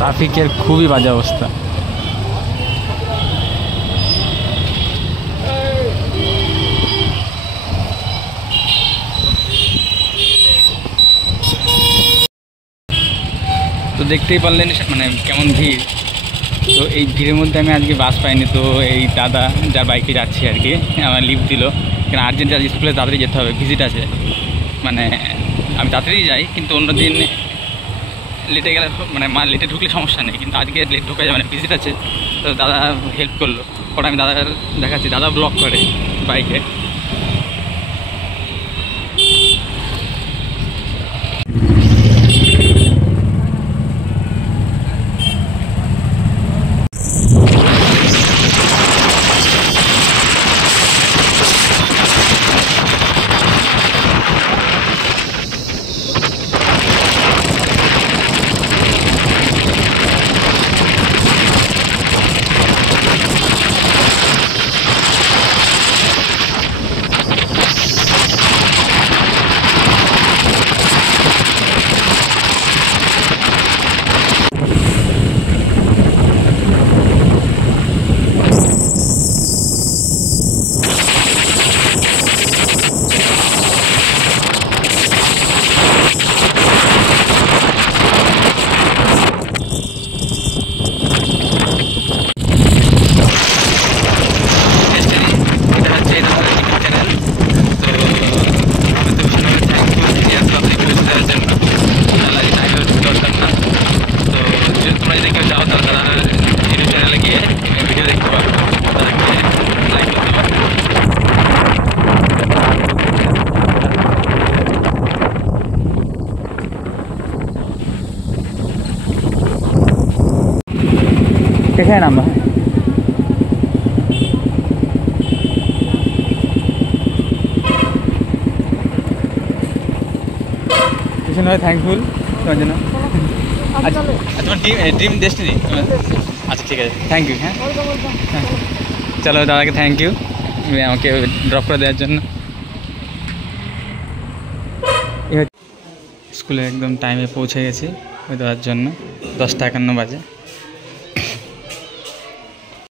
ট্রাফিকের খুবই বাজে অবস্থা। তো দেখতেই পারলেন মানে কেমন ভিড়। তো এই ভিড়ের মধ্যে আমি আজকে বাস পাইনি। তো এই দাদা যার বাইকে যাচ্ছি আর কি আমার লিফট দিল, কারণ আর্জেন্ট আজ স্কুলে তাড়াতাড়ি যেতে হবে, ভিজিট আছে। মানে আমি তাড়াতাড়ি যাই, কিন্তু অন্য দিন লেটে গেলে মানে লেটে ঢুকলে সমস্যা নেই, কিন্তু আজকে লেট ঢুকে যাবে, মানে ভিজিট আছে। তো দাদা হেল্প করলো, পরে আমি দাদার দেখাচ্ছি, দাদা ব্লক করে বাইকে। কোথায় নামবা? ভীষণ ভাবে থ্যাঙ্কফুল তোমার জন্য। আচ্ছা তোমার ড্রিম ডেস্টিনি। আচ্ছা ঠিক আছে, থ্যাংক ইউ। হ্যাঁ চলো, দাদাকে থ্যাংক ইউ আমাকে ড্রপ করে দেওয়ার জন্য। স্কুলে একদম টাইমে পৌঁছে গেছি ওই দেওয়ার জন্য। 10:51 বাজে।